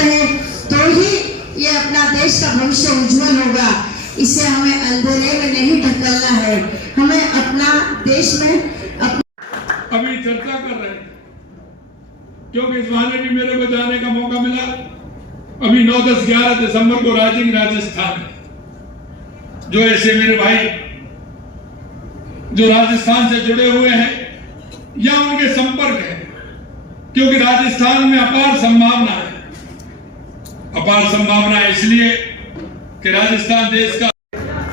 रहे तो ही ये अपना देश का भविष्य उज्जवल होगा। इसे हमें अंधेरे में नहीं ढकलना है, हमें अपना देश में अभी चर्चा कर रहे हैं क्योंकि इस बहाने भी मेरे को जाने का मौका मिला। अभी 9, 10, 11 दिसंबर को राजस्थान जो ऐसे मेरे भाई जो राजस्थान से जुड़े हुए हैं या उनके संपर्क है, क्योंकि राजस्थान में अपार संभावना है। अपार संभावना है इसलिए कि राजस्थान देश का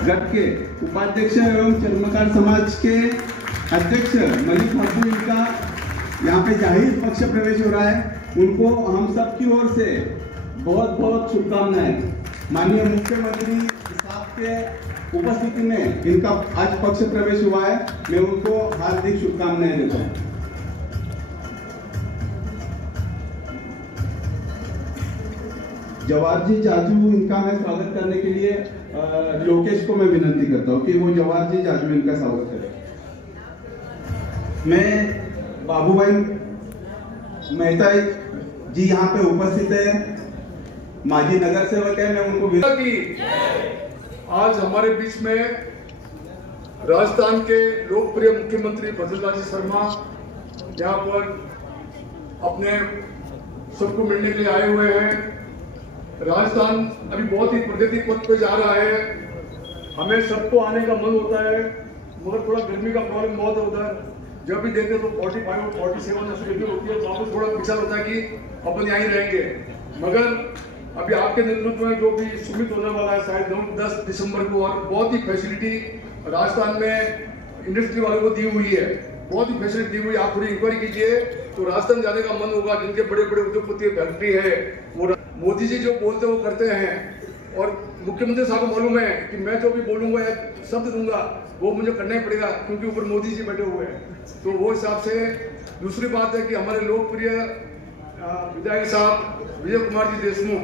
गट के उपाध्यक्ष एवं चर्मकार समाज के अध्यक्ष मलिक ठाकुर इनका यहाँ पे जाहिर पक्ष प्रवेश हो रहा है। उनको हम सब की ओर से बहुत बहुत शुभकामनाएं। माननीय मुख्यमंत्री साहब के उपस्थिति में इनका आज पक्ष प्रवेश हुआ है, मैं उनको हार्दिक शुभकामनाएं देता हूँ। जवाहर जी जाजू इनका मैं स्वागत करने के लिए लोकेश को मैं विनंती करता हूँ कि वो जवाहर जी जाजू इनका स्वागत करें। मैं बाबूभाई मेहता जी यहाँ पे उपस्थित है, माजी नगर सेवक है, मैं उनको विनती आज हमारे बीच में राजस्थान के लोकप्रिय मुख्यमंत्री भजनलाल जी शर्मा यहाँ पर अपने सबको मिलने के लिए आए हुए हैं। राजस्थान अभी बहुत ही प्रगति पथ पे जा रहा है। हमें सबको आने का मन होता है, मगर थोड़ा गर्मी का प्रॉब्लम बहुत होता है। जब भी देखते तो 45 और 47 गर्मी होती है, तो आपको थोड़ा विचार होता है कि अपन यहाँ ही रहेंगे। मगर अभी आपके नेतृत्व में जो भी सुमित होने वाला है शायद 9-10 दिसंबर को, और बहुत ही फैसिलिटी राजस्थान में इंडस्ट्री वालों को दी हुई है, बहुत ही फैसिलिटी दी हुई है। आप थोड़ी इंक्वायरी कीजिए तो राजस्थान जाने का मन होगा। जिनके बड़े बड़े उद्योगपति फैक्ट्री है, वो मोदी जी जो बोलते वो करते हैं। और मुख्यमंत्री साहब को मालूम है कि मैं जो भी बोलूंगा या शब्द दूंगा वो मुझे करना ही पड़ेगा, क्योंकि ऊपर मोदी जी बैठे हुए हैं। तो वो हिसाब से दूसरी बात है कि हमारे लोकप्रिय विधायक साहब विजय कुमार जी देशमुख,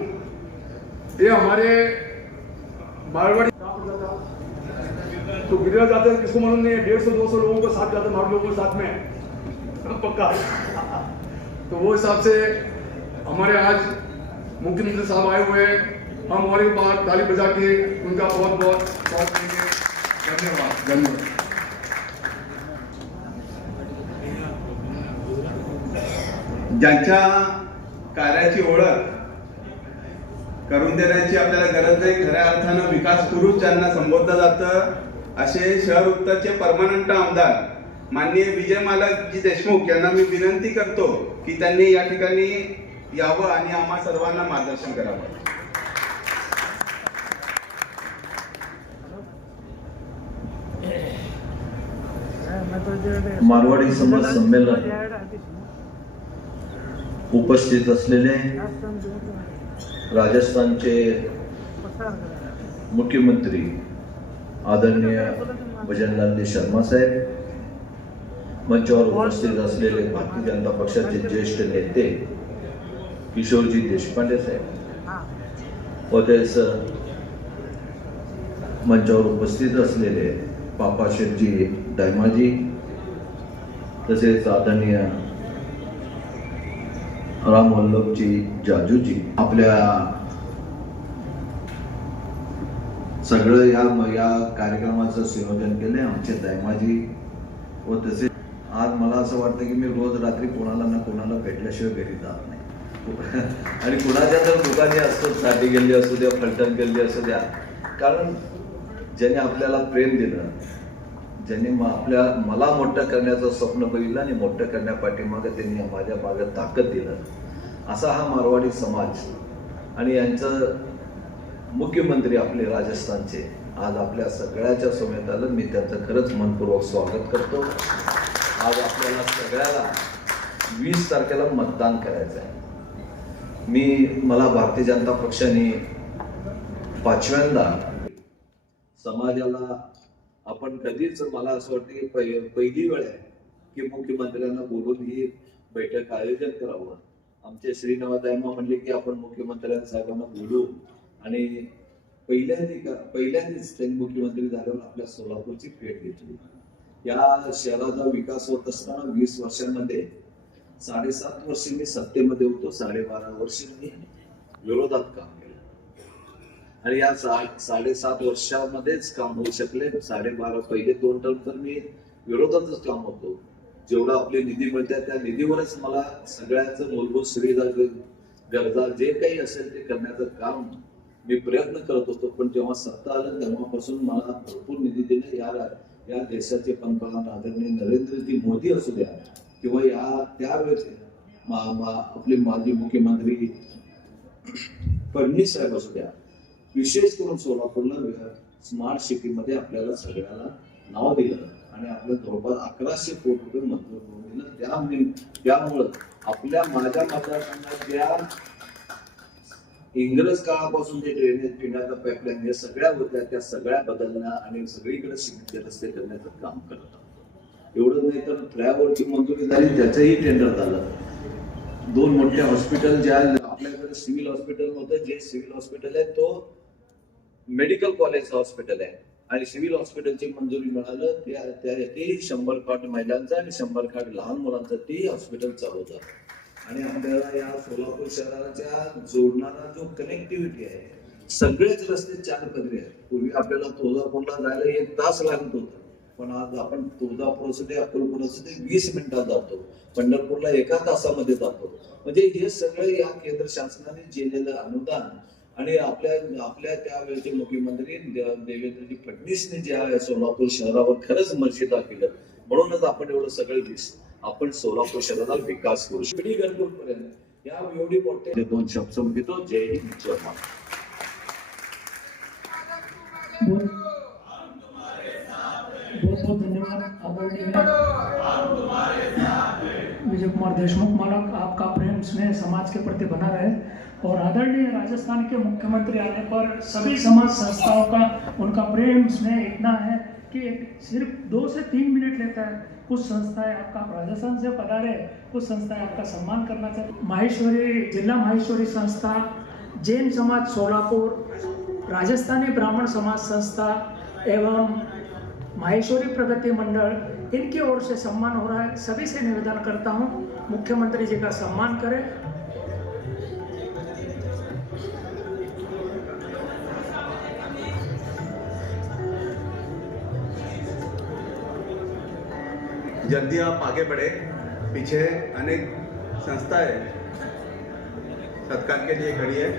ये हमारे मारवाड़ी तो गिरा जाते हैं, किसको मालूम नहीं है। 150-200 लोगों को साथ जाते, मार लोगों के साथ में पक्का। तो वो हिसाब से हमारे आज मुख्यमंत्री साहब आए हुए हैं। हम और एक बार ताली बजा के उनका बहुत बहुत स्वागत करेंगे। धन्यवाद धन्यवाद। ज्यांच्या कार्याची ओळख करून देण्याची आपल्याला गरज नाही, खऱ्या अर्थानं विकास पुरुष ज्यांना संबोधलं जातं असे शहर उत्तरचे परमनंट आमदार माननीय विजय मालकजी देशमुख यांना मी विनंती करतो की त्यांनी या ठिकाणी यावं आणि आम्हा सर्वांना मार्गदर्शन करावं। मारवाडी समाज संमेलन उपस्थित असलेले राजस्थानचे मुख्यमंत्री आदरणीय भजनलाल शर्मा साहेब, मंचावर उपस्थित असलेले भारतीय जनता पक्षाचे ज्येष्ठ नेते किशोरजी देशपांडे साहेब, व त्यास मंचावर उपस्थित असलेले पापाशेठजी दायमाजी, तसेच आदरणीय रामवल्लभजी जाजूजी, आपल्या सगळं या कार्यक्रमाचं संयोजन केले आमचे दायमाजी, व तसे आज मला असं वाटतं की मी रोज रात्री कोणाला ना कोणाला भेटल्याशिवाय घरी जात नाही आणि कुणाच्या तर दुकानी असतो, साठी गेली असू द्या, फलटण गेली असू द्या, कारण ज्याने आपल्याला प्रेम दिलं, ज्यांनी मला मोठं करण्याचं स्वप्न बघितलं आणि मोठं करण्यापाठीमागे त्यांनी माझ्या मागे ताकद दिलं, असा हा मारवाडी समाज आणि यांचं मुख्यमंत्री आपले राजस्थानचे आज आपल्या सगळ्याच्या समेत आलं। मी त्यांचं खरंच मनपूर्वक स्वागत करतो। आज आपल्याला सगळ्याला 20 तारखेला मतदान करायचं आहे। मला भारतीय जनता पक्षाने 5व्यांदा समाजाला आपण कधीच, मला असं वाटतं की पहिली वेळ आहे की मुख्यमंत्र्यांना बोलून ही बैठक आयोजन करावं। आमचे श्रीनिवासदायमा म्हणले की आपण मुख्यमंत्र्यांना साहेबांना बोलू, आणि पहिल्यांदाच त्यांनी मुख्यमंत्री झाल्यावर आपल्या सोलापूरची भेट घेतली। या शहराचा विकास होत असताना 20 वर्षांमध्ये 7.5 वर्ष मी सत्तेमध्ये होतो, 12.5 वर्ष मी विरोधात काम केलं आणि या 7.5 वर्षामध्येच काम होऊ शकले. 12.5 पहिले 2 टर्म तर मी विरोधातच काम होतो. जेवढा आपले निधी मिळतात त्या निधीवरच मला सगळ्यांचं मूलभूत सुविधा गरजा जे काही असेल ते करण्याचं काम मी प्रयत्न करत होतो. पण जेव्हा सत्ता आलं तेव्हापासून मला भरपूर निधी दिले. या देशाचे पंतप्रधान आदरणीय नरेंद्रजी मोदी असू द्या किंवा त्यावेळेस आपले माजी मुख्यमंत्री फडणवीस साहेब असू द्या, विशेष करून सोलापूरला स्मार्ट सिटीमध्ये आपल्याला सगळ्याला नाव दिलं आणि आपल्या जवळपास 1100 कोटी रुपये मंजूर करून दिलं. त्यामुळं माझ्या मतदारसंघात ज्या इंग्रज काळापासून जे ड्रेनेज पिण्याचा पाईपलाईन या सगळ्या होत्या त्या सगळ्या बदलण्या आणि सगळीकडे सिमेंटचे रस्ते करण्याचं काम करत आहोत. एवढं नाही तर फ्लायओव्हरची मंजुरी झाली, त्याचंही टेंडर झालं. 2 मोठे हॉस्पिटल ज्या आपल्याकडे सिव्हिल हॉस्पिटल होतं, जे सिव्हिल हॉस्पिटल आहे तो मेडिकल कॉलेज हॉस्पिटल आहे आणि सिव्हिल हॉस्पिटलची मंजुरी मिळालं. ते 100 खाट महिलांचं आणि 100 खाट लहान मुलांचं ते हॉस्पिटल चालू झालं. आणि आपल्याला या सोलापूर शहराच्या जोडणारा जो कनेक्टिव्हिटी आहे, सगळेच रस्ते 4 पदरी आहेत. पूर्वी आपल्याला तुळजापूरला जायला 1 तास लागत होता, पण आज आपण तुळजापूर असू दे, अक्कलकोट असू दे 20 मिनिटात जातो. पंढरपूरला 1 तासामध्ये जातो. म्हणजे हे सगळं या केंद्र शासनाने दिलेलं अनुदान आणि आपल्या त्यावेळेचे मुख्यमंत्री देवेंद्रजी फडणवीसने ज्या सोलापूर शहरावर खरंच मर्यादा केलं, म्हणूनच आपण एवढं सगळं आपण सोलापूर शहराचा विकास करू शकतो. गणपूरपर्यंत या एवढी मोठे 2 शब्द संपितो. जय हिंद, जय महाराष्ट्र. बहुत बहुत धन्यवाद विजय कुमार देशमुख मालक, आपका प्रेम स्नेह समाज के प्रति बना रहे। और आदरणीय राजस्थान के मुख्यमंत्री आने पर सभी समाज संस्थाओं का उनका प्रेम स्नेह इतना है कि सिर्फ 2 से 3 मिनट लेता है। कुछ संस्थाएं आपका राजस्थान से पधारे, कुछ संस्थाएं आपका सम्मान करना चाहती। माहेश्वरी जिला माहेश्वरी संस्था, जैन समाज सोलापुर, राजस्थानी ब्राह्मण समाज संस्था एवं माहेश्वरी प्रगति मंडल, इनकी ओर से सम्मान हो रहा है। सभी से निवेदन करता हूं मुख्यमंत्री जी का सम्मान करें। जल्दी आप आगे बढ़े। पीछे अनेक संस्थाएं सत्कार के लिए खड़ी है।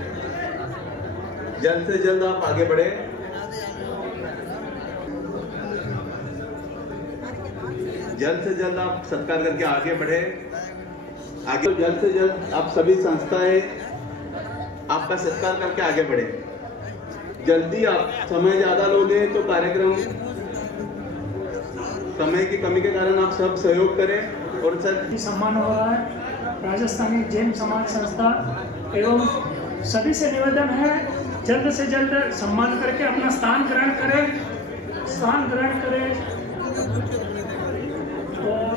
जल्द से जल्द आप आगे बढ़े। जल्द से जल्द आप सत्कार करके आगे बढ़े। आगे जल्द से जल्द आप सभी संस्थाएं आपका सत्कार करके आगे बढ़े। जल्दी आप समय ज्यादा लोगे तो कार्यक्रम, समय की कमी के कारण आप सब सहयोग करें। और सर सम्मान हो रहा है। राजस्थानी जैन समाज संस्था एवं सभी से निवेदन है जल्द से जल्द सम्मान करके अपना स्थान ग्रहण करें। और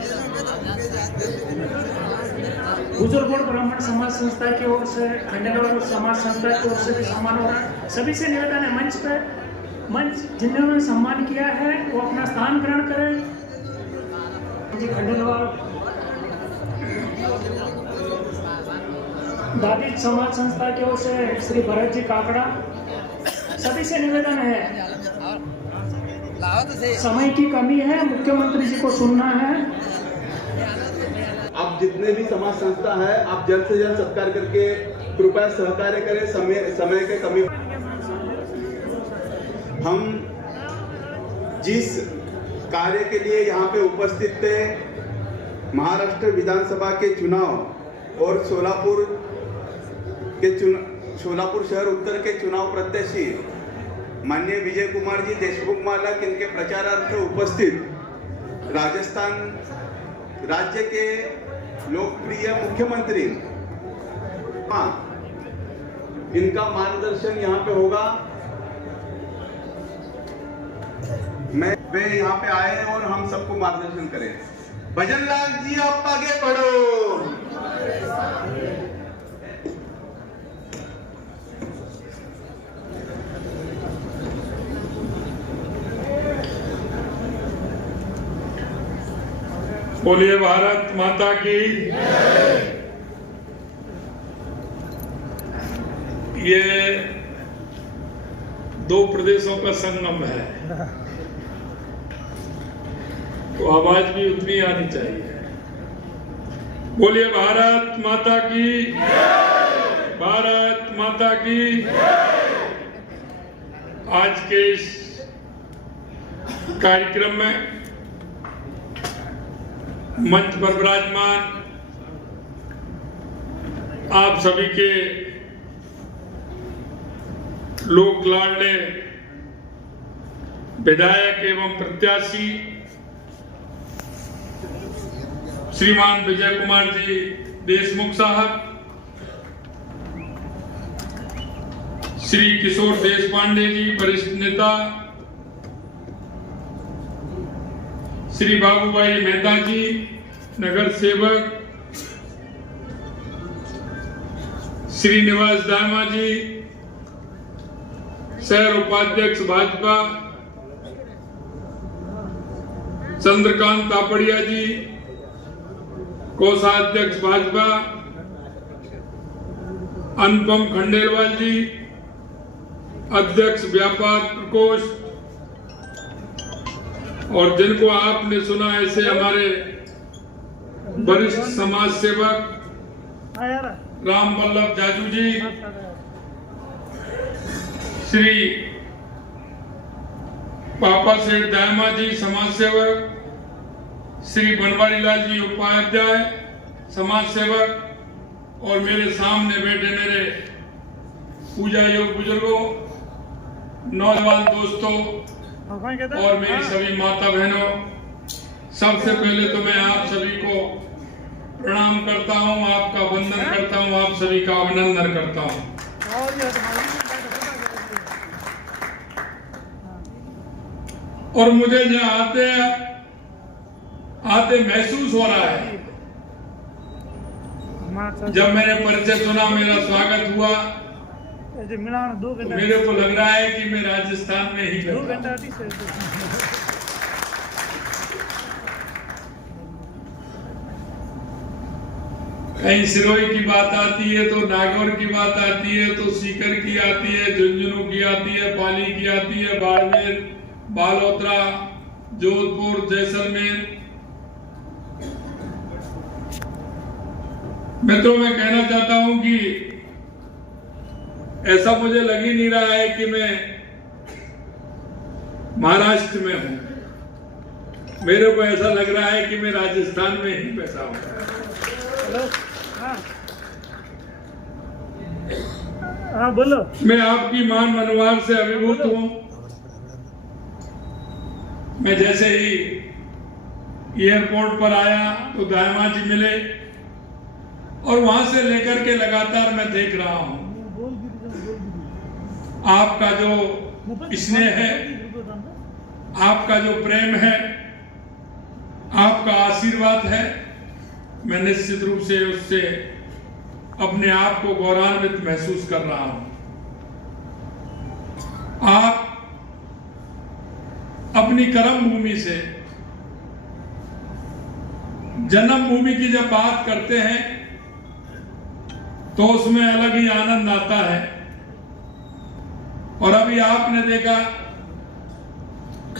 बुजुर्ग ब्राह्मण समाज संस्था की ओर से, खंडेलवाड़ समाज संस्था की ओर से भी सम्मान हो रहा है। सभी से निवेदन है मंच जिन्होंने सम्मान किया है वो अपना स्थान ग्रहण करें। जी खंडेलवाड़ दादी समाज संस्था की ओर से श्री भरत जी काकड़ा। सभी से निवेदन है, समय की कमी है, मुख्यमंत्री जी को सुनना है। आप जितने भी समाज संस्था है आप जल्द से जल्द सत्कार करके कृपया सहकार्य करें। समय के कमी। हम जिस कार्य के लिए यहाँ पे उपस्थित थे, महाराष्ट्र विधानसभा के चुनाव और सोलापुर शहर उत्तर के चुनाव प्रत्याशी माननीय विजय कुमार जी देशमुख मालक, इनके प्रचारार्थ उपस्थित राजस्थान राज्य के लोकप्रिय मुख्यमंत्री, इनका मार्गदर्शन यहाँ पे होगा। वे यहाँ पे आए और हम सबको मार्गदर्शन करें। भजन लाल जी आप आगे बढ़ो। बोलिए भारत माता की। ये दो प्रदेशों का संगम है, तो आवाज भी उतनी आनी चाहिए। बोलिए भारत माता की, भारत माता की। आज के इस कार्यक्रम में मंच पर विराजमान आप सभी के लोक लाडले विधायक एवं प्रत्याशी श्रीमान विजय कुमार जी देशमुख साहब, श्री किशोर देशपांडे जी वरिष्ठ नेता, श्री बाबूभाई मेहता जी नगर सेवक, श्रीनिवास दामा जी शहर उपाध्यक्ष भाजपा, चंद्रकांत तापड़िया जी कोषाध्यक्ष भाजपा, अनुपम खंडेलवाल जी अध्यक्ष व्यापार प्रकोष्ठ, और जिनको आपने सुना ऐसे हमारे वरिष्ठ समाज सेवक राम वल्लभ जाजू जी, श्री पापा सेठ दामा जी समाज सेवक, श्री बनवारी लाल जी उपाध्याय समाज सेवक, और मेरे सामने बैठे मेरे पूजा योग बुजुर्गों, नौजवान दोस्तों और मेरी सभी माता बहनों, सबसे पहले तो मैं आप सभी को प्रणाम करता हूं, आपका वंदन करता हूं, आप सभी का अभिनंदन करता हूं। और मुझे जो आते आते महसूस हो रहा है, जब मैंने परिचय सुना, मेरा स्वागत हुआ, तो मेरे को लग रहा है कि मैं राजस्थान में ही बैठा हूं। कहीं सिरोही की बात आती है तो नागौर की बात आती है, तो सीकर की आती है, झुंझुनू की आती है, पाली की आती है, बाड़मेर, बालोतरा, जोधपुर, जैसलमेर। मित्रों, मैं कहना चाहता हूं कि ऐसा मुझे लग ही नहीं रहा है कि मैं महाराष्ट्र में हूं। मेरे को ऐसा लग रहा है कि मैं राजस्थान में ही बैठा हूं। हाँ बोलो। मैं आपकी मान मनोहार से अभिभूत हूं। मैं जैसे ही एयरपोर्ट पर आया तो दामा जी मिले, और वहां से लेकर के लगातार मैं देख रहा हूं आपका जो स्नेह है, आपका जो प्रेम है, आपका आशीर्वाद है। मैं निश्चित रूप से उससे अपने आप को गौरवान्वित महसूस कर रहा हूं। आप अपनी कर्म भूमि से जन्म भूमि की जब बात करते हैं तो उसमें अलग ही आनंद आता है। और अभी आपने देखा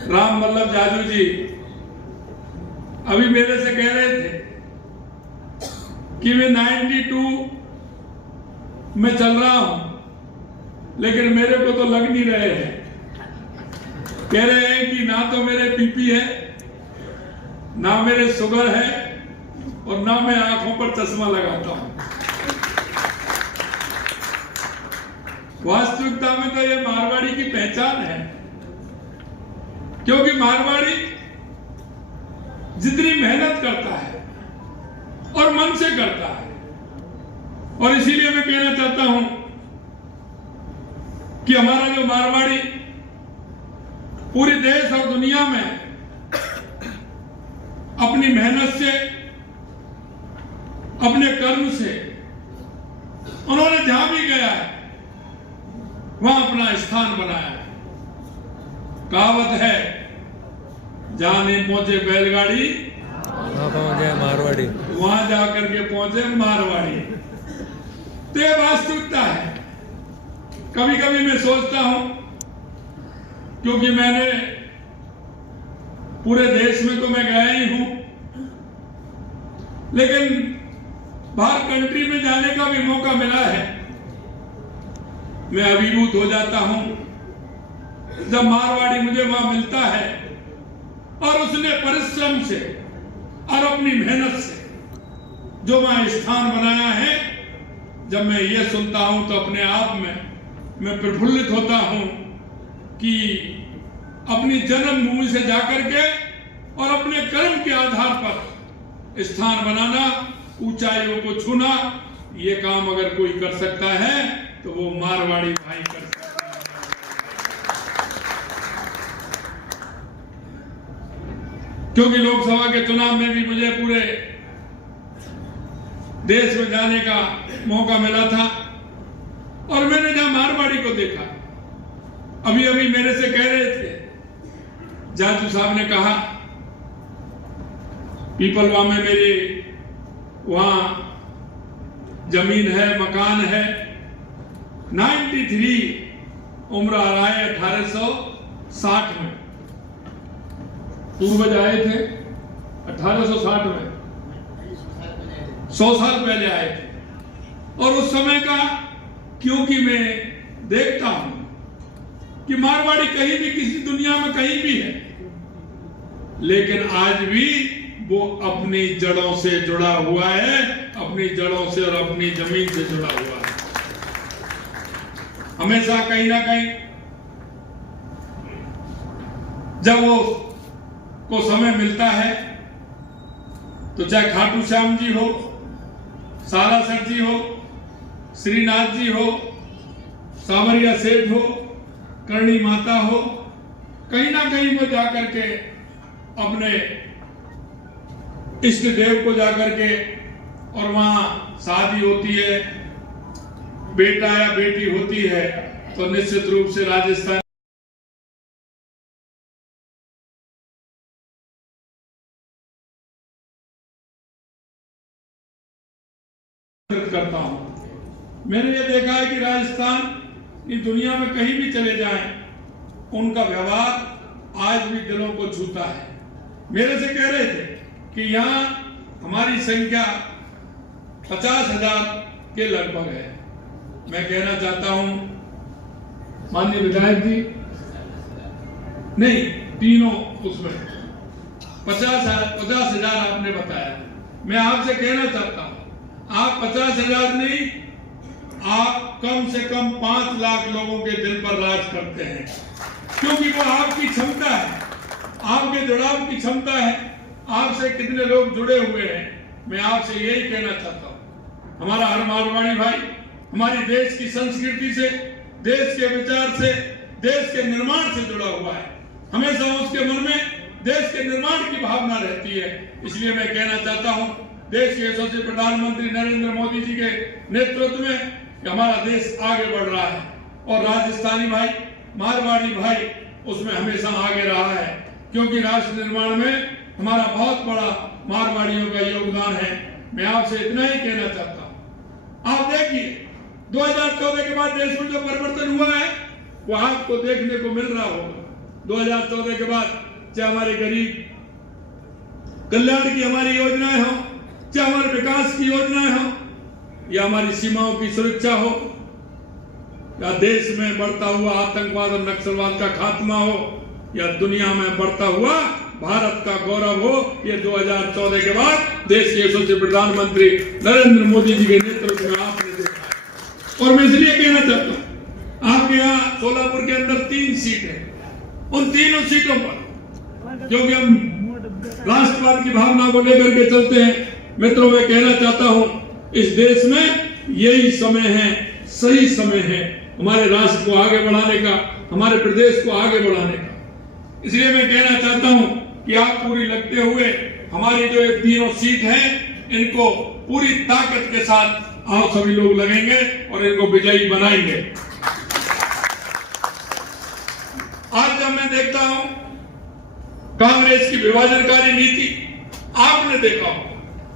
राम वल्लभ जाजू जी अभी मेरे से कह रहे थे कि मैं 92 में चल रहा हूं, लेकिन मेरे को तो लग नहीं रहे हैं। कह रहे हैं कि ना तो मेरे बीपी है, ना मेरे शुगर है, और ना मैं आंखों पर चश्मा लगाता हूं। वास्तविकता में तो ये मारवाड़ी की पहचान है, क्योंकि मारवाड़ी जितनी मेहनत करता है और मन से करता है, और इसीलिए मैं कहना चाहता हूं कि हमारा जो मारवाड़ी पूरे देश और दुनिया में अपनी मेहनत से, अपने कर्म से, उन्होंने जहां भी गया है वहां अपना स्थान बनाया है। कहावत है, जहां नहीं पहुंचे बैलगाड़ी वहां पहुंचे मारवाड़ी, वहां जाकर के पहुंचे मारवाड़ी। तो यह वास्तविकता है। कभी कभी मैं सोचता हूं, क्योंकि मैंने पूरे देश में तो मैं गया ही हूं, लेकिन बाहर कंट्री में जाने का भी मौका मिला है। मैं अभिभूत हो जाता हूं जब मारवाड़ी मुझे वहां मिलता है और उसने परिश्रम से और अपनी मेहनत से जो वहां स्थान बनाया है। जब मैं ये सुनता हूं तो अपने आप में मैं प्रफुल्लित होता हूं कि अपनी जन्मभूमि से जाकर के और अपने कर्म के आधार पर स्थान बनाना, ऊंचाइयों को छूना, ये काम अगर कोई कर सकता है तो वो मारवाड़ी भाई कर सकता है। क्योंकि लोकसभा के चुनाव में भी मुझे पूरे देश में जाने का मौका मिला था और मैंने जहां मारवाड़ी को देखा, अभी अभी मेरे से कह रहे थे, जाजू साहब ने कहा पीपलवा में मेरी वहां जमीन है, मकान है। 93 उम्र आ रहा है, 1860 में पूर्वज आए थे, 1860 में 100 साल पहले आए थे। और उस समय का, क्योंकि मैं देखता हूं कि मारवाड़ी कहीं भी, किसी दुनिया में कहीं भी है, लेकिन आज भी वो अपनी जड़ों से जुड़ा हुआ है, अपनी जड़ों से और अपनी जमीन से जुड़ा हुआ है। हमेशा कहीं ना कहीं जब वो को समय मिलता है तो चाहे खाटू श्याम जी हो, सालासर जी हो, श्रीनाथ जी हो, सावरिया सेठ हो, करणी माता हो, कहीं ना कहीं वो जाकर के अपने इष्ट देव को जाकर के, और वहां शादी होती है, बेटा या बेटी होती है, तो निश्चित रूप से राजस्थान करता हूं। मैंने ये देखा है कि राजस्थान इस दुनिया में कहीं भी चले जाएं, उनका व्यवहार आज भी दिलों को छूता है। मेरे से कह रहे थे कि यहाँ हमारी संख्या 50,000 के लगभग है। मैं कहना चाहता हूं माननीय विधायक जी, नहीं, तीनों उसमें 50,000 आपने बताया। मैं आपसे कहना चाहता हूं, आप 50,000 नहीं, आप कम से कम 5 लाख लोगों के दिल पर राज करते हैं, क्योंकि वो आपकी क्षमता है, आपके जुड़ाव की क्षमता है। आपसे कितने लोग जुड़े हुए हैं, मैं आपसे यही कहना चाहता हूं, हमारा हर मारवाड़ी भाई हमारी देश की संस्कृति से, देश के विचार से, देश के निर्माण से जुड़ा हुआ है। हमेशा उसके मन में देश के निर्माण की भावना रहती है। इसलिए मैं कहना चाहता हूं, देश के यशस्वी प्रधानमंत्री नरेंद्र मोदी जी के नेतृत्व में हमारा देश आगे बढ़ रहा है, और राजस्थानी भाई, मारवाड़ी भाई उसमें हमेशा आगे रहा है, क्योंकि राष्ट्र निर्माण में हमारा बहुत बड़ा मारवाड़ियों का योगदान है। मैं आपसे इतना ही कहना चाहता हूं, आप देखिए 2014 के बाद देश में जो परिवर्तन हुआ है वो आपको देखने को मिल रहा होगा। 2014 के बाद चाहे हमारे गरीब कल्याण की हमारी योजनाएं हो, चाहे हमारे विकास की योजनाएं हो, या हमारी सीमाओं की सुरक्षा हो, या देश में बढ़ता हुआ आतंकवाद और नक्सलवाद का खात्मा हो, या दुनिया में बढ़ता हुआ भारत का गौरव हो, ये 2014 के बाद देश के यशस्वी प्रधानमंत्री नरेंद्र मोदी जी के नेतृत्व में आपने देखा है। और मैं इसलिए कहना चाहता हूं, आपके यहाँ सोलापुर के अंदर 3 सीट है, उन तीनों सीटों पर क्योंकि हम राष्ट्रवाद की भावना को लेकर के चलते हैं, मित्रों मैं कहना चाहता हूं, इस देश में यही समय है, सही समय है हमारे राष्ट्र को आगे बढ़ाने का, हमारे प्रदेश को आगे बढ़ाने का। इसलिए मैं कहना चाहता हूं कि आप पूरी लगते हुए हमारी जो ये तीनों सीट है, इनको पूरी ताकत के साथ आप सभी लोग लगेंगे और इनको विजयी बनाएंगे। आज जब मैं देखता हूं कांग्रेस की विभाजनकारी नीति, आपने देखा हो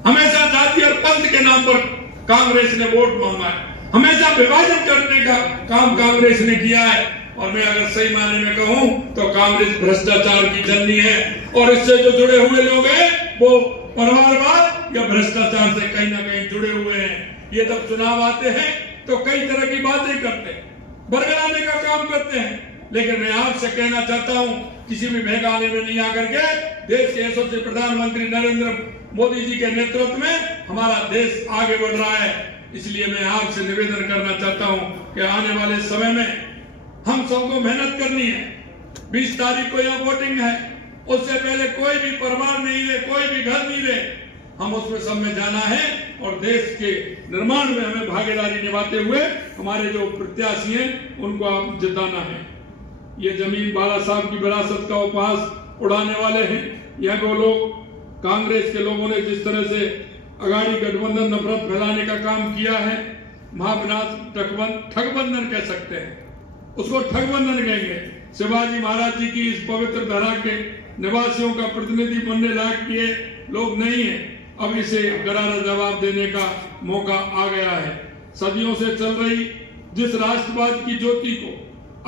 हमेशा जाति और पंथ के नाम पर कांग्रेस ने वोट मांगा है। हमेशा विभाजन करने का काम कांग्रेस ने किया है। और मैं अगर सही मायने में कहूं तो कांग्रेस भ्रष्टाचार की जननी है, और इससे जो जुड़े हुए लोग हैं वो परिवारवाद या भ्रष्टाचार से कहीं ना कहीं जुड़े हुए हैं। ये जब चुनाव आते हैं तो कई तरह की बातें करते हैं, बरगलाने का काम करते हैं, लेकिन मैं आपसे कहना चाहता हूं किसी भी बहकाने में नहीं आकर के देश के यशस्वी प्रधानमंत्री नरेंद्र मोदी जी के नेतृत्व में हमारा देश आगे बढ़ रहा है। इसलिए मैं आपसे निवेदन करना चाहता हूं कि आने वाले समय में हम सबको मेहनत करनी है। 20 तारीख को यह वोटिंग है, उससे पहले कोई भी परिवार नहीं रहे, कोई भी घर नहीं रहे, हम उसमें सब में जाना है और देश के निर्माण में हमें भागीदारी निभाते हुए हमारे जो प्रत्याशी हैं उनको आप जिताना है। ये जमीन बाला साहब की विरासत का उपहास उड़ाने वाले हैं। यह वो लोग, कांग्रेस के लोगों ने जिस तरह से अगाड़ी गठबंधन नफरत फैलाने का काम किया है, महाविनाश ठगबंधन कह सकते हैं, उसको ठगबंधन कहेंगे। शिवाजी महाराज जी की इस पवित्र धरा के निवासियों का प्रतिनिधि बनने लायक ये लोग नहीं है। अब इसे करारा जवाब देने का मौका आ गया है। सदियों से चल रही जिस राष्ट्रवाद की ज्योति को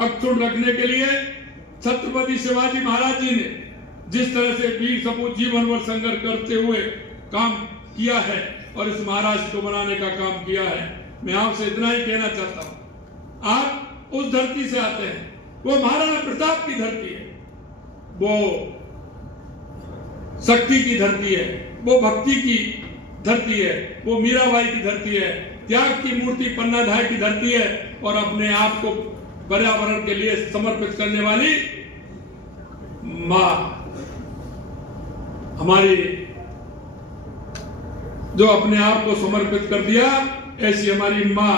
अक्षुण्ण रखने के लिए छत्रपति शिवाजी महाराज जी ने जिस तरह से वीर सपूत जीवन भर संघर्ष करते हुए काम किया है और इस महाराष्ट्र को बनाने का काम किया है, मैं आपसे इतना ही कहना चाहता हूं। आप उस धरती से आते हैं, वो महाराणा प्रताप की धरती है, वो शक्ति की धरती है, वो भक्ति की धरती है, वो मीराबाई की धरती है, त्याग की मूर्ति पन्ना धाय की धरती है, और अपने आप को पर्यावरण के लिए समर्पित करने वाली मां हमारी, जो अपने आप को समर्पित कर दिया, ऐसी हमारी मां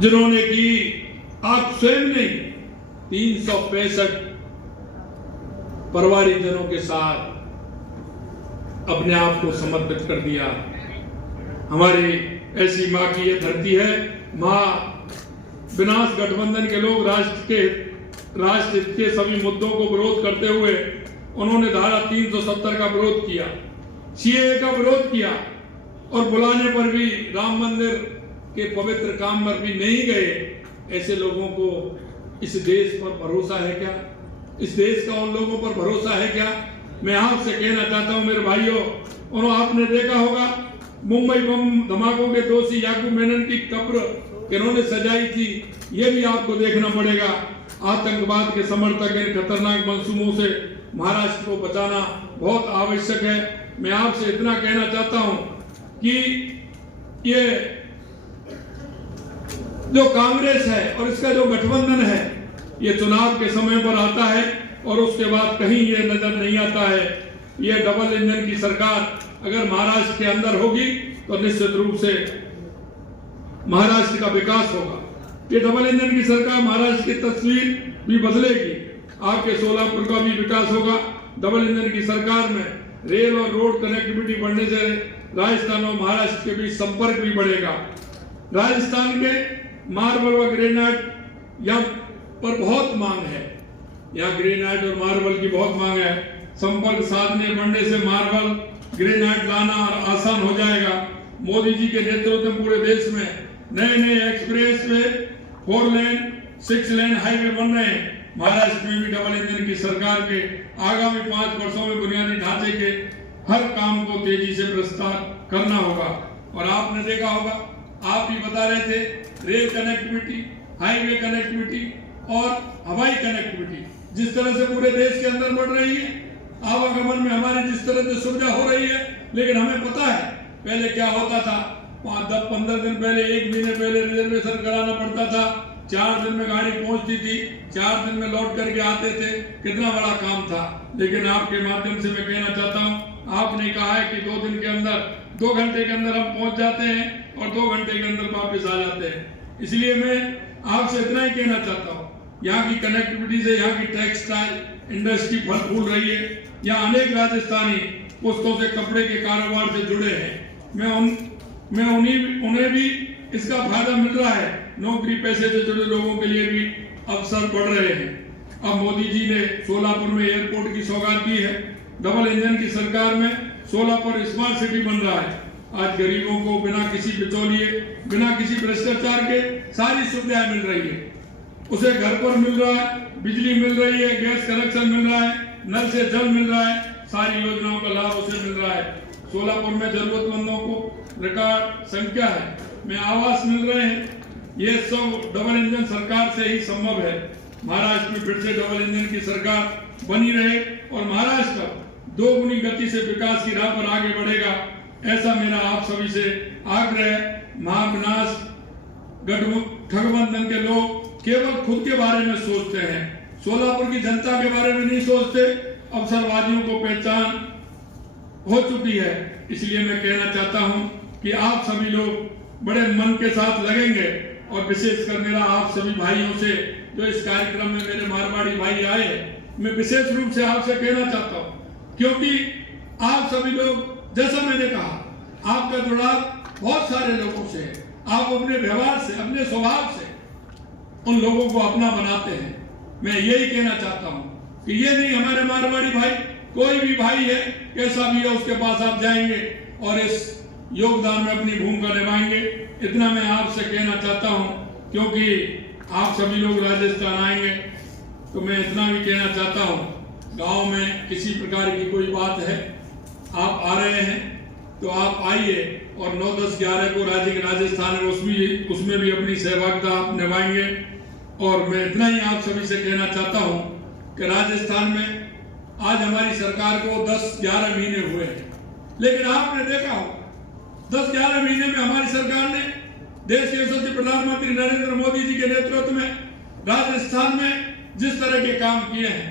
जिन्होंने की आप स्वयं ने 365 परिवारजनों के साथ अपने आप को समर्पित कर दिया। हमारी ऐसी मां की यह धरती है। मां विनाश गठबंधन के लोग राष्ट्र के सभी मुद्दों को विरोध करते हुए उन्होंने धारा 370 का विरोध किया, सीएए का विरोध किया, और बुलाने पर भी राम मंदिर के पवित्र काम पर भी नहीं गए। ऐसे लोगों को इस देश पर भरोसा है क्या? इस देश का उन लोगों पर भरोसा है क्या? मैं आपसे कहना चाहता हूं मेरे भाइयों, उन्होंने आपने देखा होगा मुंबई बम धमाकों के दोषी याकूब मेनन की कब्र किन्होंने सजाई थी, ये भी आपको देखना पड़ेगा। आतंकवाद के समर्थक इन खतरनाक मंसूबों से महाराष्ट्र को बचाना बहुत आवश्यक है। मैं आपसे इतना कहना चाहता हूं कि ये जो कांग्रेस है और इसका जो गठबंधन है, ये चुनाव के समय पर आता है और उसके बाद कहीं ये नजर नहीं आता है। ये डबल इंजन की सरकार अगर महाराष्ट्र के अंदर होगी तो निश्चित रूप से महाराष्ट्र का विकास होगा। ये डबल इंजन की सरकार महाराष्ट्र की तस्वीर भी बदलेगी। आपके सोलापुर का भी विकास होगा। डबल इंजन की सरकार में रेल और रोड कनेक्टिविटी बढ़ने से राजस्थान और महाराष्ट्र के बीच संपर्क भी बढ़ेगा। राजस्थान के मार्बल व ग्रेनाइट यहाँ पर बहुत मांग है, यहाँ ग्रेनाइट और मार्बल की बहुत मांग है। संपर्क साधने बढ़ने से मार्बल ग्रेनाइट लाना आसान हो जाएगा। मोदी जी के नेतृत्व में पूरे देश में नए नए एक्सप्रेस वे, 4 लेन 6 लेन हाईवे बन रहे हैं। महाराष्ट्र में भी डबल इंजन की सरकार के आगामी 5 वर्षों में बुनियादी ढांचे के हर काम को तेजी से प्रस्ताव करना होगा। और आपने देखा होगा, आप भी बता रहे थे, रेल कनेक्टिविटी, हाईवे कनेक्टिविटी और हवाई कनेक्टिविटी जिस तरह से पूरे देश के अंदर बढ़ रही है, आवागमन में हमारी जिस तरह से सुविधा हो रही है, लेकिन हमें पता है पहले क्या होता था। 5-10-15 दिन पहले, 1 महीने पहले रिजर्वेशन कराना पड़ता था। 4 दिन में गाड़ी पहुंचती थी, 4 दिन में लौट करके आते थे। कितना बड़ा काम था। लेकिन आपके माध्यम से मैं कहना चाहता हूं, आपने कहा है कि 2 दिन के अंदर, 2 घंटे के अंदर हम पहुंच जाते हैं और 2 घंटे के अंदर वापस आ जाते हैं। इसलिए मैं आपसे इतना ही कहना चाहता हूँ, यहाँ की कनेक्टिविटी से यहाँ की टेक्सटाइल इंडस्ट्री फल फूल रही है। यहाँ अनेक राजस्थानी पुस्तकों से कपड़े के कारोबार से जुड़े हैं। उन्हें भी इसका फायदा मिल रहा है। नौकरी पैसे से जुड़े लोगों के लिए भी अवसर बढ़ रहे हैं। अब मोदी जी ने सोलापुर में एयरपोर्ट की सौगात दी है। डबल इंजन की सरकार में सोलापुर स्मार्ट सिटी बन रहा है। आज गरीबों को बिना किसी बिचौलिए, बिना किसी भ्रष्टाचार के सारी सुविधाएं मिल रही है। उसे घर पर मिल रहा है, बिजली मिल रही है, गैस कनेक्शन मिल रहा है, नल से जल मिल रहा है, सारी योजनाओं का लाभ उसे मिल रहा है। सोलापुर में जरूरतमंदों को रिकॉर्ड संख्या में आवास मिल रहे हैं। ये सब डबल इंजन सरकार से ही संभव है। महाराष्ट्र में फिर से डबल इंजन की सरकार बनी रहे और महाराष्ट्र दोगुनी गति से विकास की राह पर आगे बढ़ेगा, ऐसा मेरा आप सभी से आग्रह है। महाविनाश गठबंधन के लोग केवल खुद के बारे में सोचते हैं, सोलापुर की जनता के बारे में नहीं सोचते। अवसरवादियों को पहचान हो चुकी है। इसलिए मैं कहना चाहता हूं कि आप सभी लोग बड़े मन के साथ लगेंगे और विशेषकर मेरा आप सभी भाइयों से, जो इस कार्यक्रम में मेरे मारवाड़ी भाई आए, मैं विशेष रूप से आपसे कहना चाहता हूं, क्योंकि आप सभी लोग, जैसा मैंने कहा, आपका जुड़ाव बहुत सारे लोगों से है। आप अपने व्यवहार से, अपने स्वभाव से उन लोगों को अपना बनाते हैं। मैं यही कहना चाहता हूं कि ये नहीं हमारे मारवाड़ी भाई, कोई भी भाई है, कैसा भी है, उसके पास आप जाएंगे और इस योगदान में अपनी भूमिका निभाएंगे। इतना मैं आपसे कहना चाहता हूं, क्योंकि आप सभी लोग राजस्थान आएंगे तो मैं इतना भी कहना चाहता हूं, गांव में किसी प्रकार की कोई बात है, आप आ रहे हैं तो आप आइए और 9, 10, 11 को राजस्थान में उसमें भी अपनी सहभागिता आप निभाएंगे। और मैं इतना ही आप सभी से कहना चाहता हूं कि राजस्थान में आज हमारी सरकार को 10-11 महीने हुए हैं, लेकिन आपने देखा हो 10-11 महीने में हमारी सरकार ने देश के यशस्वी प्रधानमंत्री नरेंद्र मोदी जी के नेतृत्व में राजस्थान में जिस तरह के काम किए हैं,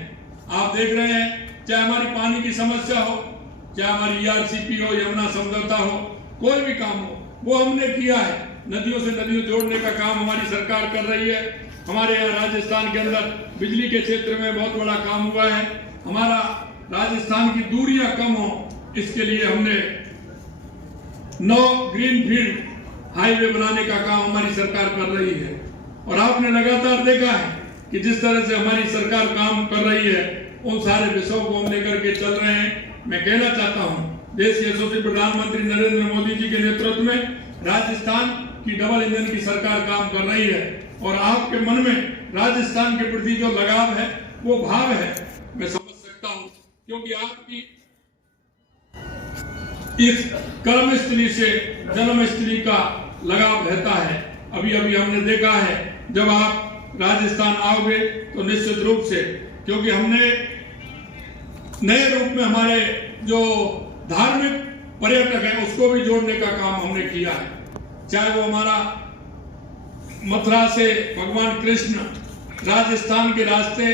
आप देख रहे हैं। चाहे हमारी पानी की समस्या हो, चाहे हमारी ERCP हो, यमुना समझौता हो, कोई भी काम हो, वो हमने किया है। नदियों से नदियों जोड़ने का काम हमारी सरकार कर रही है। हमारे यहाँ राजस्थान के अंदर बिजली के क्षेत्र में बहुत बड़ा काम हुआ है। हमारा राजस्थान की दूरियां कम हो, इसके लिए हमने 9 ग्रीनफील्ड हाईवे बनाने का काम हमारी सरकार कर रही है। और आपने लगातार देखा है कि जिस तरह से हमारी सरकार काम कर रही है, उन सारे विषयों को हम लेकर के चल रहे हैं। मैं कहना चाहता हूं, देश के यशस्वी प्रधानमंत्री नरेंद्र मोदी जी के नेतृत्व में राजस्थान की डबल इंजन की सरकार काम कर रही है और आपके मन में राजस्थान के प्रति जो लगाव है, वो भाव है, मैं समझ सकता हूं, क्योंकि आपकी इस कर्मस्थली से जन्मस्थली का लगाव रहता है। अभी अभी हमने देखा है, जब आप राजस्थान आओगे तो निश्चित रूप से, क्योंकि हमने नए रूप में हमारे जो धार्मिक पर्यटक है उसको भी जोड़ने का काम हमने किया है। चाहे वो हमारा मथुरा से भगवान कृष्ण राजस्थान के रास्ते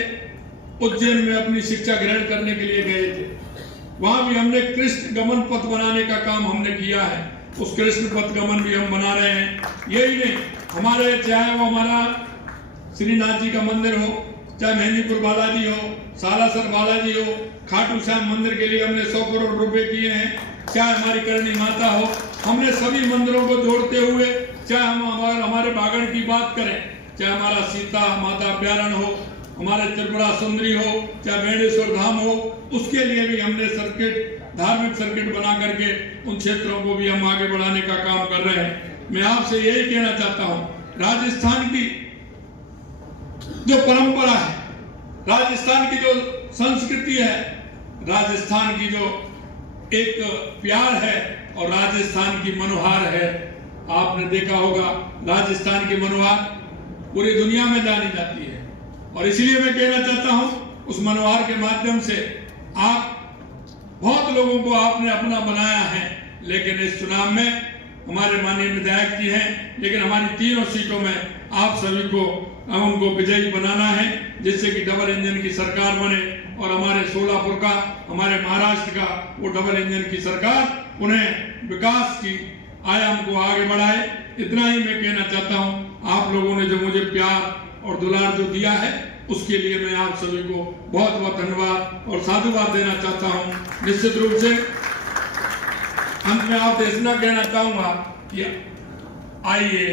उज्जैन में अपनी शिक्षा ग्रहण करने के लिए गए थे, वहां भी हमने कृष्ण गमन पथ बनाने का काम हमने किया है। उस कृष्ण पथ गमन भी हम बना रहे हैं। यही नहीं, हमारे चाहे वो हमारा श्रीनाथ जी का मंदिर हो, चाहे मेहंदीपुर बालाजी हो, सालासर बालाजी हो, खाटू श्याम मंदिर के लिए हमने 100 करोड़ रुपए किए हैं, चाहे हमारी करणी माता हो, हमने सभी मंदिरों को जोड़ते हुए, चाहे हम हमारे बागड़ की बात करें, चाहे हमारा सीता माता अभ्यारण्य हो, हमारे त्रिपुरा सुंदरी हो, चाहे बेणेश्वर धाम हो, उसके लिए भी हमने सर्किट, धार्मिक सर्किट बना करके उन क्षेत्रों को भी हम आगे बढ़ाने का काम कर रहे हैं। मैं आपसे यही कहना चाहता हूं, राजस्थान की जो परंपरा है, राजस्थान की जो संस्कृति है, राजस्थान की जो एक प्यार है और राजस्थान की मनोहार है, आपने देखा होगा राजस्थान की मनोहार पूरी दुनिया में जानी जाती है। और इसलिए मैं कहना चाहता हूं, उस मनोहार के माध्यम से आप बहुत लोगों को आपने अपना बनाया है, लेकिन इस चुनाव में हमारे माननीय विधायक जी हैं, लेकिन हमारी 3 सीटों में आप सभी को उनको विजयी बनाना है, जिससे कि डबल इंजन की सरकार बने और हमारे सोलापुर का, हमारे महाराष्ट्र का वो डबल इंजन की सरकार उन्हें विकास की आयाम को आगे बढ़ाए। इतना ही मैं कहना चाहता हूं। आप लोगों ने जो मुझे प्यार और दुलार जो दिया है, उसके लिए मैं आप सभी को बहुत बहुत धन्यवाद और साधुवाद देना चाहता हूं। निश्चित रूप से अंत में आप इतना कहना चाहूंगा कि आइए,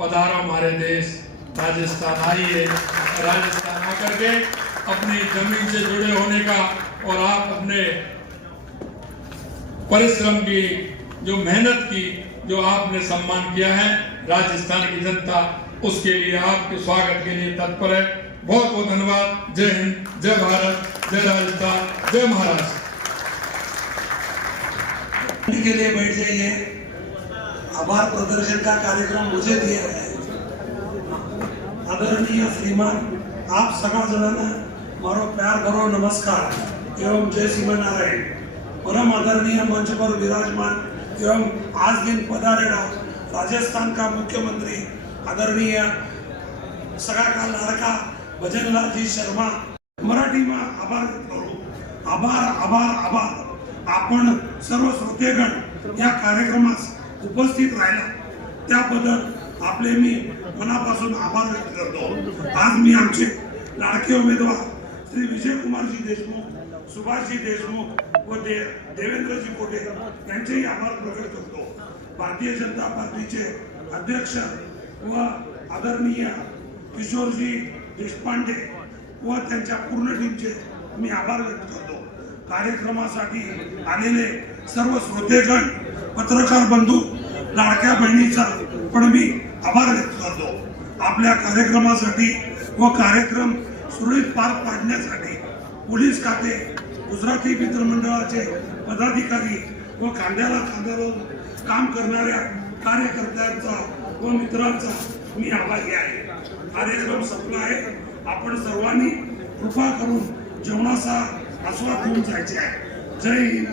पधारो हमारे देश राजस्थान, आइए राजस्थान आकर के अपनी जमीन से जुड़े होने का और आप अपने परिश्रम की जो मेहनत की, जो आपने सम्मान किया है, राजस्थान की जनता उसके लिए आपके स्वागत के लिए तत्पर है। बहुत बहुत धन्यवाद। जय हिंद, जय भारत, जय राजस्थान, जय महाराष्ट्र। के लिए बैठ जाइए। आभार प्रदर्शन का कार्यक्रम मुझे दिया है। आदरणीय श्रीमान, आप सगळ्या जणांना मारो प्यार भरो नमस्कार एवं जय श्रीमनारायण। परम आदरणीय मंच पर विराजमान एवं आज दिन पधारेला राजस्थान का मुख्यमंत्री आदरणीय सगळा का लाडका भजनलाल जी शर्मा, मराठी में आभार करू। आभार आभार आभार। आपण सर्व श्रोतेगण या कार्यक्रमास उपस्थित राहिला त्याबद्दल आपले मी मनापासून आभार व्यक्त करतो। आज मी आमचे लाडके उमेदवार श्री विजयकुमारजी देशमुख, सुभाषजी देशमुख व देवेंद्रजी कोटे यांचेही आभार प्रकट करतो। भारतीय जनता पार्टीचे अध्यक्ष व आदरणीय किशोरजी देशपांडे व त्यांच्या पूर्ण टीमचे मी आभार व्यक्त करतो। कार्यक्रमासाठी आलेले सर्व श्रोतेगण, पत्रकार बंधू, लाडक्या बहिणीचा पण मी आभार व्यक्त करतो। आपल्या कार्यक्रमासाठी व कार्यक्रम सुरळीत पार पाडण्यासाठी पोलीस खाते, गुजराती मित्रमंडळाचे पदाधिकारी व खांद्याला खांदा लावून काम करणाऱ्या कार्यकर्त्यांचा व मित्रांचा मी आभारी आहे। कार्यक्रम संपला आहे। आपण सर्वांनी कृपा करून जेवणाचा आस्वाद घेऊन जायचे आहे। जय हिंद।